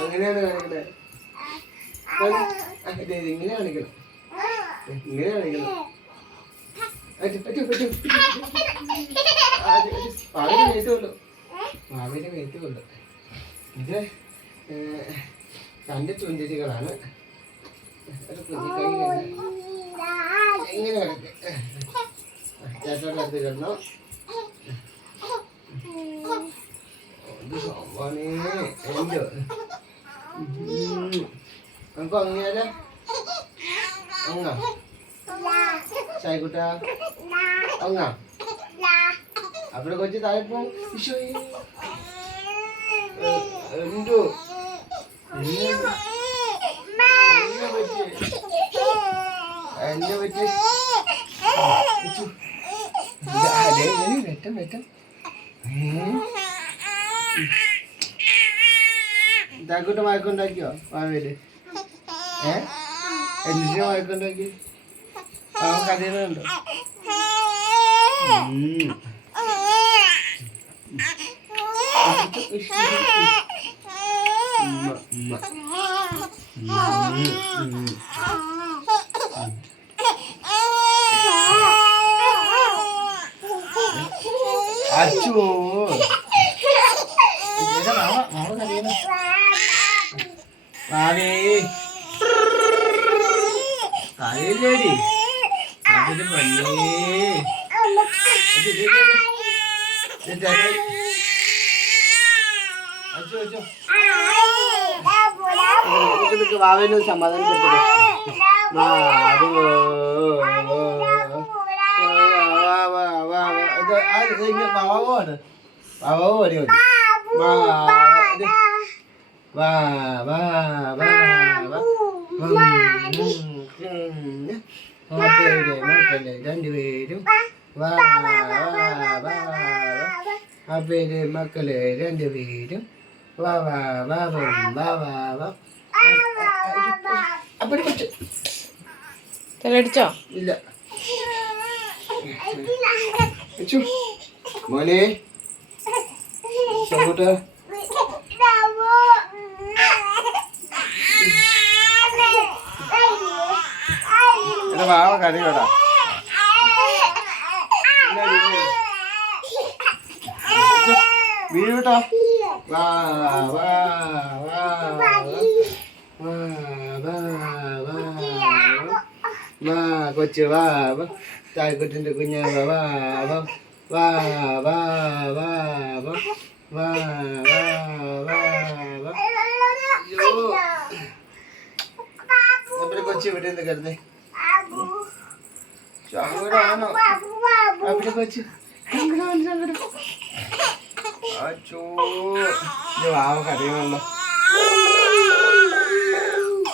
അങ്ങനെയാണ് കാണിക്കണേ. ഇങ്ങനെ കാണിക്കണം, ഇങ്ങനെ കാണിക്കണം. മാവിന്റെ മേത്തുള്ളൂ, മാവിന്റെ മേത്തുള്ളൂ. ഇത് രണ്ട് ചുഞ്ചരികളാണ്. ഇങ്ങനെ കിടക്ക്. ചേട്ടൻ്റെ അടുത്ത് കിടന്നു. എന്തോ നമുക്ക് അങ്ങനെയാലോ അങ്ങ ചായക്കുട്ട അങ്ങ അവിടെ കൊച്ചു താഴെപ്പോ എന്തോ എന്നെ പറ്റി വെറ്റം വെറ്റം ഇതാക്കൂട്ട് മയക്കുണ്ടാക്കിയോ മാവേല്? എന്തിനാ മയക്കുണ്ടാക്കി? അവൻ കഥയുന്നുണ്ടോ? അച്ചോ മാവേ തലയില്ലേടി അതിന് പല്ലേ വാവേനും സമാധാനപ്പെട്ടത്. വാവാണ് വാവോ ഓടി ഓടി വാ വാ വാ മക്കളെ രണ്ടുപേരും വാ വാ അവര് മക്കളെ രണ്ടുപേരും വാ വാ വാ വാ വാ വാ. അപ്പടി കൊച്ചു തലടിച്ചോ? ഇല്ല മോനെ ചോട്ട് വാവ കരയോടാ. വീട്ടോ വാ വാ വാ വാ കൊച്ചു വാ തായ്ക്കുട്ടിന്റെ കുഞ്ഞാവ വാ വാ വാ വാ വാ വാ കൊച്ചു ഇവിടെ എന്ത് കിടന്നേ സങ്കടാണോ? അവിടെ കൊച്ചു സങ്കടം അച്ചോ വാവ കരയുള്ളോ?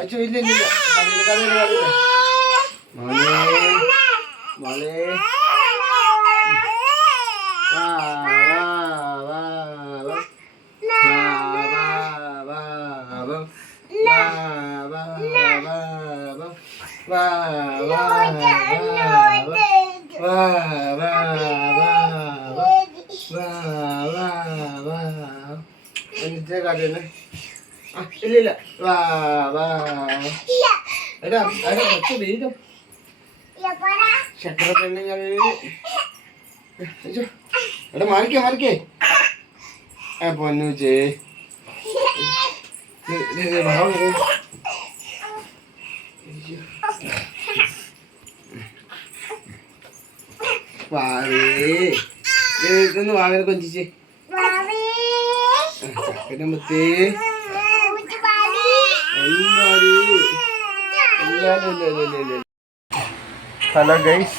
അച്ചോ ഇല്ല ഇല്ല കഥയില്ല മോളെ മോളെ വാ വാ വാ എന്നിട്ട് കഥയാണ്. ഇല്ലില്ല വാ വാ എടാ എടാ കൊച്ചു വീടും ചക്ര പെണ്ണുങ്ങൾ. എടാ മാറിക്കേ മാറിക്കേ പൊന്നൂച്ചേ വാവേ ഇതൊന്ന് വാവേനെ കൊഞ്ചിച്ചേ പിന്നെ മുത്തേ ഹലോ ഗൈസ്,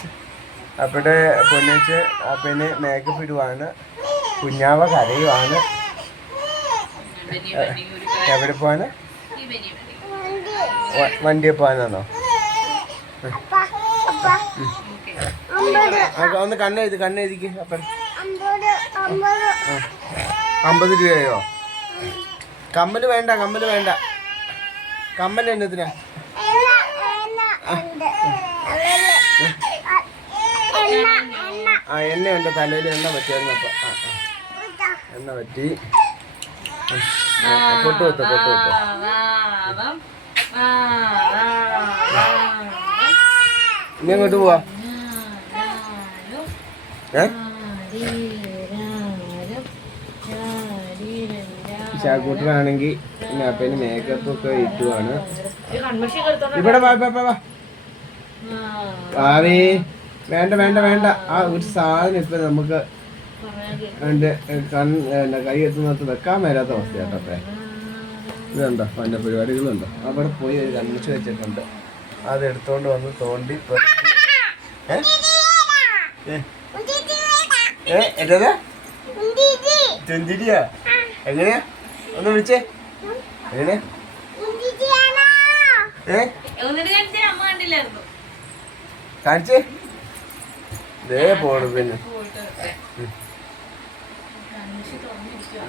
അവിടെ പൊന്നിച്ച് പിന്നെ മേക്കപ്പ് ഇടുവാണ്, കുഞ്ഞാവ കരയുവാണ്. എവിടെ പോവാന്? വണ്ടിയെ പോവാനാണോ? ഒന്ന് കണ്ണെഴുതിക്ക്. അപ്പം 50 രൂപയോ? കമ്മല് വേണ്ട കമ്മൽ എന്നതിനാ? എണ്ണയുണ്ട്, തലയിൽ എണ്ണ പറ്റിയായിരുന്നു. അപ്പം എണ്ണ പറ്റി. പൊട്ട് വെത്തോ. ഇനി അങ്ങോട്ട് പോവാ. ചാക്കൂട്ടനാണെങ്കിൽ അപ്പന് മേക്കപ്പ് ഒക്കെ ഇട്ടുവാണ്. ഇവിടെ ഭാവി വേണ്ട. ആ ഒരു സാധനം ഇപ്പൊ നമുക്ക് എന്റെ കൈ എത്തുന്നിടത്ത് വെക്കാൻ മേലാത്ത അവസ്ഥയാട്ടോ. ഇതുണ്ടോ അതിന്റെ പരിപാടികളുണ്ടോ? അവിടെ പോയി ഒരു കൺമഷി വെച്ചിട്ടുണ്ട്. അത് എടുത്തോണ്ട് വന്ന് തോണ്ടി എന്താ ചെഞ്ചിരിയാ? എങ്ങനെയാ ഒന്ന് വിളിച്ചേ? എങ്ങനെയാ കാണിച്ചേ? ദേ പോണു. പിന്നെ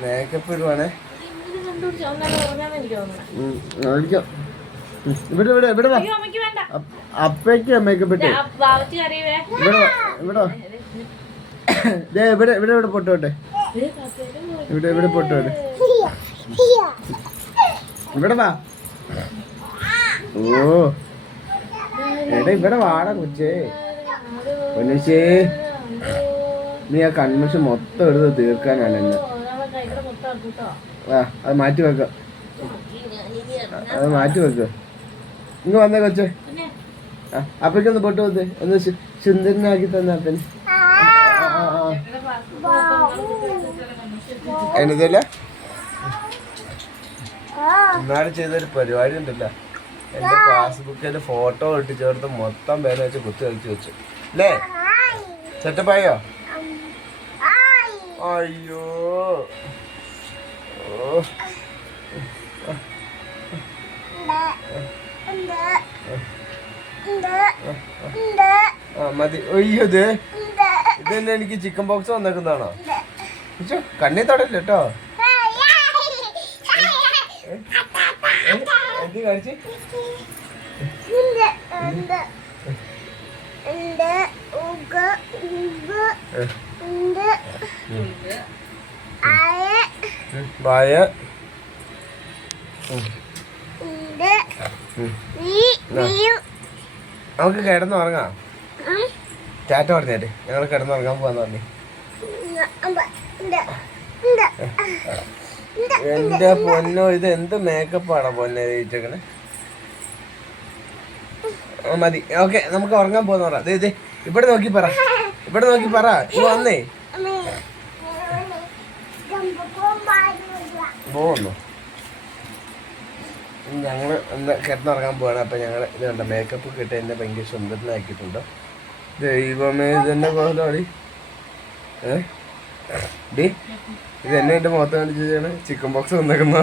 മേക്കപ്പ് ഇടുവാണേ. ഇവിടെ അപ്പയ്ക്ക് മേക്കപ്പ് ഇട്ടേ. ഇവിടെ പൊട്ടോട്ടെ. ഇവിടെ പൊട്ടോട്ടെ. ഇവിടെ വാ. ഓ എടാ ഇവിടെ വാടാ കൊച്ചേ. പൊന്നൂച്ചേ നീ ആ കൺമഷി മൊത്തം എടുത്ത് തീർക്കാനാണ് എന്നെ. ആ അത് മാറ്റി വെക്ക. ഇങ്ങ് വന്നേ കൊച്ചേ. അപ്പയ്ക്കൊന്ന് പൊട്ട് വന്നേ. ഒന്ന് സുന്ദരനാക്കി തന്നെ അപ്പന്. എന്നതല്ല ഇന്നാള് ചെയ്തൊരു പരിപാടി ഉണ്ടല്ലോ. എന്റെ പാസ്ബുക്കിന്റെ ഫോട്ടോ ഇട്ട് ചേർത്ത് മൊത്തം പേന വെച്ച് കുത്തി കളിച്ച് വെച്ചു അല്ലേ? സെറ്റപ്പായോ? അയ്യോ മതി. അയ്യോ ഇതെന്നെ എനിക്ക് ചിക്കൻ ബോക്സ് വന്നേക്കുന്നതാണോ? കണ്ണി തൊടല്ല കേട്ടോ. എന്ത് കാണിച്ച്? ബായ നമുക്ക് കിടന്നുറങ്ങാം. ടാറ്റ പറഞ്ഞേട്ടെ. ഞങ്ങൾ കിടന്നുറങ്ങാൻ പോവാന്ന് പറഞ്ഞു. എന്റെ പൊന്നോ ഇത് എന്ത് മേക്കപ്പാണോ പൊന്നെ ചോദിച്ചേക്കണേ. മതി. ഓക്കെ നമുക്ക് ഉറങ്ങാൻ പോകുന്ന പറ. ഇവിടെ നോക്കി പറ. ഇത് വന്നേ പോകുന്നു. ഞങ്ങൾ എന്താ കിടന്നുറങ്ങാൻ പോവാണ്. അപ്പം ഞങ്ങൾ ഇത് കണ്ട മേക്കപ്പ് കിട്ടി എന്നെ ഭയങ്കര സുന്ദരനാക്കിയിട്ടുണ്ട്. ദൈവമേ ഇതെന്നെ കോലാടി. ഇത് എന്നെ എൻ്റെ മുഖത്ത് കാണിച്ചാണ് ചിക്കൻ ബോക്സ് വന്നേക്കുന്ന.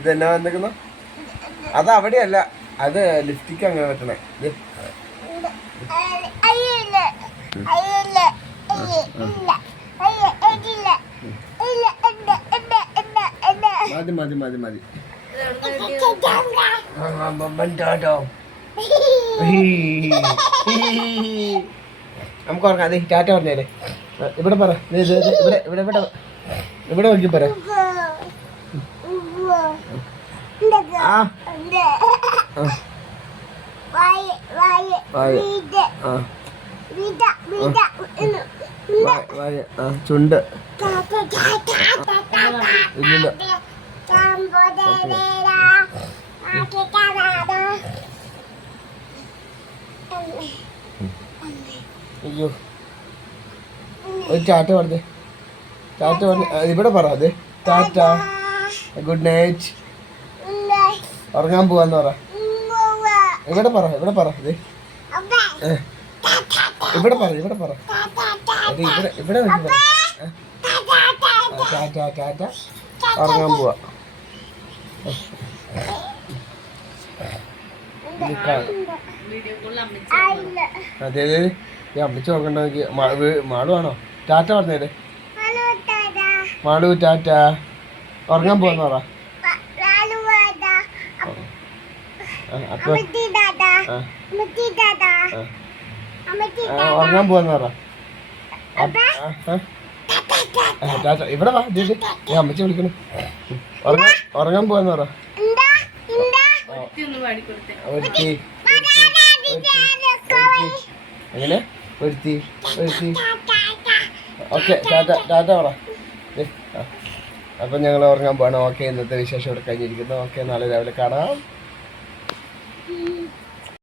ഇതെന്നാ വന്നേക്കുന്ന? അത് അവിടെയല്ല, അത് ലിഫ്റ്റിക്ക് അങ്ങനെ പറ്റണേ. മതി. നമുക്ക് ഓർക്കാം. അതെ ടാറ്റ പറഞ്ഞേരെ. ഇവിടെ പറ. ഇവിടെ നോക്കി പറ. ചുണ്ട് ഇല്ല. അയ്യോ ഒരു ടാറ്റ പറഞ്ഞേ. ഇവിടെ പറ. അതെ ടാറ്റ, ഗുഡ് നൈറ്റ്, ഉറങ്ങാൻ പോവാന്ന് പറ. ഇവിടെ പറ. അതെ ഇവിടെ പറ. അതെ ഇവിടെ നോക്കി പറ. ടാറ്റ ഉറങ്ങാൻ പോവാ. അതെ അമ്മച്ച് നോക്കണ്ട. മാളു ആണോ? ടാറ്റ പറഞ്ഞേരെ. മാളു ടാറ്റ, ഉറങ്ങാൻ പോവാന്ന് പറ. അപ്പൊ ഉറങ്ങാൻ പോവാന്ന് പറ. ടാറ്റ. ഇവിടെ വാ ദീദി, ഞാൻ അമ്മച്ചി വിളിക്കണം. ഉറങ്ങാൻ പോവാന്ന് പറ. എങ്ങനെ ഒരുത്തി ഒരുത്തി. ഓക്കെ ടാറ്റ ടാറ്റ പറ. അപ്പം ഞങ്ങൾ ഉറങ്ങാൻ പോകണം. ഓക്കെ, ഇന്നത്തെ വിശേഷം ഇവിടെ കഴിഞ്ഞിരിക്കുന്നു. ഓക്കെ, നാളെ രാവിലെ കാണാം.